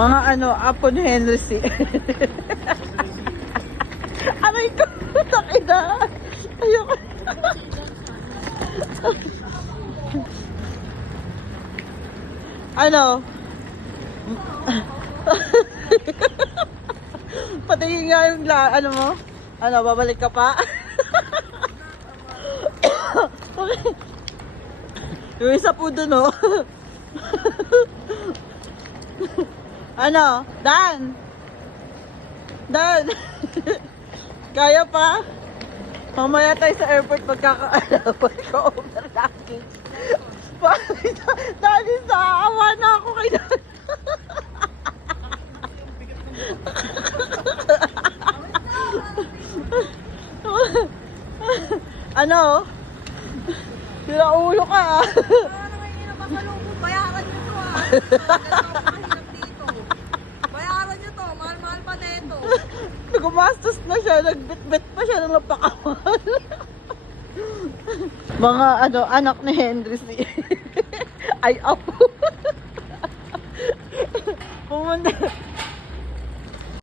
Mga ano, apo ni Henry C. Aray ko, takina. Ayoko. Ano? Patingin nga yung ano mo? Ano, babalik ka pa? Yung isa po dun, oh. Ano? Dan! Dan! Kaya pa? Mamaya tayo sa airport pagkakaalawal ko over luggage. Dali sa awa na ako kay Dan. Ano? Sira ulo ka ah. Bayaran nyo to ah. Mahirap dito. Bayaran nyo to. Mahal-mahal pa neto. Gumastos na siya. Nagbit-bit pa siya ng napakawal. Mga ano, anak ni Henry C. Ay, apo. Pumunta.